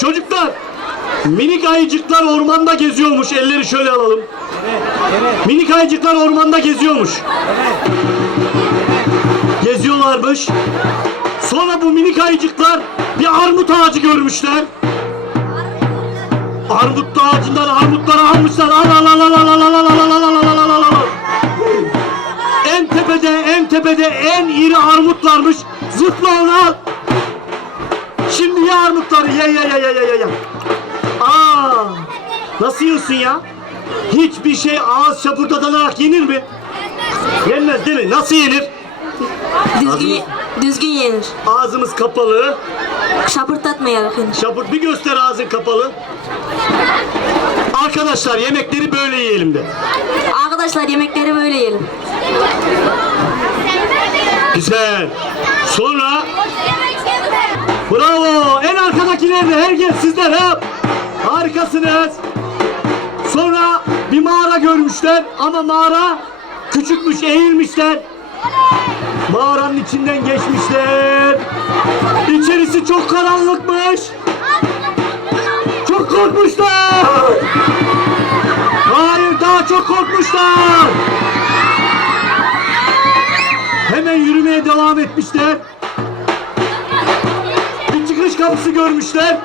Çocuklar minik ayıcıklar ormanda geziyormuş. Elleri şöyle alalım. Minik ayıcıklar ormanda geziyormuş. Geziyorlarmış. Sonra bu minik ayıcıklar bir armut ağacı görmüşler. Armut ağacından armutları almışlar. Al al al al al al al al al al al al al al al. En tepede en tepede en iri armutlarmış. Zıpla onu al. Ye ye ye ye ye, ye. Aa, nasıl yiyorsun ya? Hiçbir şey ağız şapırdatarak yenir mi? Yenmez değil mi? Nasıl yenir? Düzgün, düzgün yenir. Ağzımız kapalı. Şapırtatmayarak yenir. Şapırt bir göster ağzın kapalı. Arkadaşlar yemekleri böyle yiyelim de. Arkadaşlar yemekleri böyle yiyelim. Güzel. Sonra arkadakiler de herkes sizler ha. Harikasınız. Sonra bir mağara görmüşler ama mağara küçükmüş eğilmişler. Mağaranın içinden geçmişler. İçerisi çok karanlıkmış. Çok korkmuşlar. Hayır daha çok korkmuşlar. Hemen yürümeye devam etmişler. Çıkış kapısı görmüşler.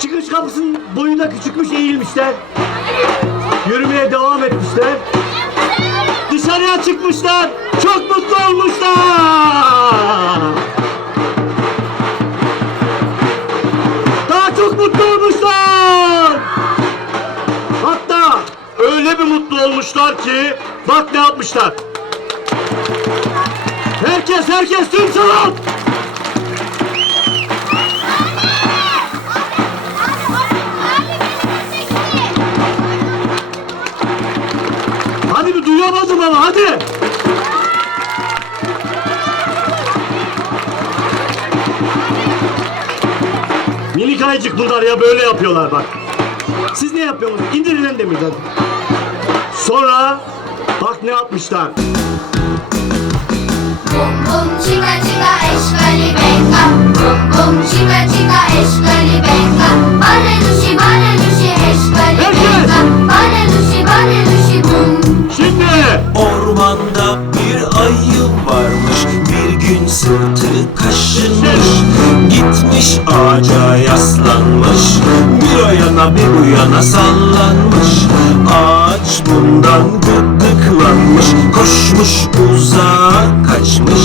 Çıkış kapısının boyu da küçükmüş eğilmişler. Yürümeye devam etmişler. Dışarıya çıkmışlar. Çok mutlu olmuşlar. Daha çok mutlu olmuşlar. Hatta öyle bir mutlu olmuşlar ki bak ne yapmışlar. Herkes herkes tüm salon. Duyamadım ama hadi. Minik ayıcık bunlar ya böyle yapıyorlar bak. Siz ne yapıyorsunuz? İndirin de mi? Sonra bak ne yapmışlar. Bum bum chica Gitmiş ağaca yaslanmış. Bir o yana bir bu yana sallanmış. Ağaç bundan gıdıklanmış. Koşmuş uzağa kaçmış.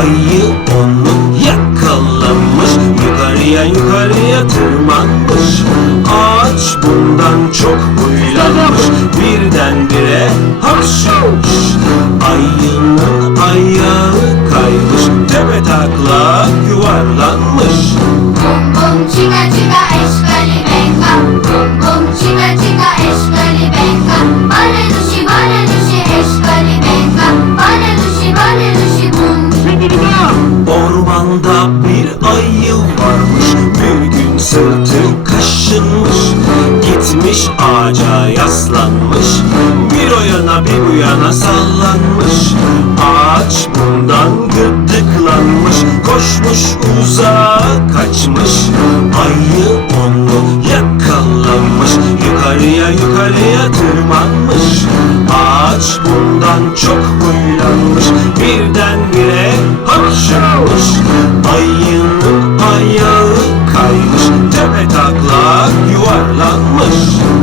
Ayı onu yakalamış. Yukarıya yukarıya tırmanmış. Ağaç bundan çok huylanmış. Birdenbire hapşırmış. Ayının yuvarlanmış Bum bum chica chica eşkali benga Bum bum chica chica eşkali benga Bane lushi bane lushi eşkali benga Bane lushi bane lushi bum. Ormanda bir ayı varmış. Bir gün sırtı kaşınmış. Gitmiş ağaca yaslanmış. Bir o yana bir bu yana sallanmış. Ağaç bundan gıdıklanmış Koşmuş uzağa kaçmış. Ayı onu yakalamış Yukarıya yukarıya tırmanmış. Ağaç bundan çok huylanmış Birdenbire hapşırmış Ayının ayağı kaymış Tepe takla yuvarlanmış.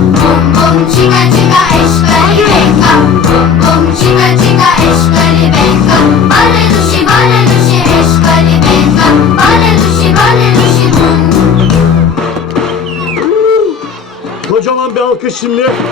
Bum bum chica chica Bakın şimdi.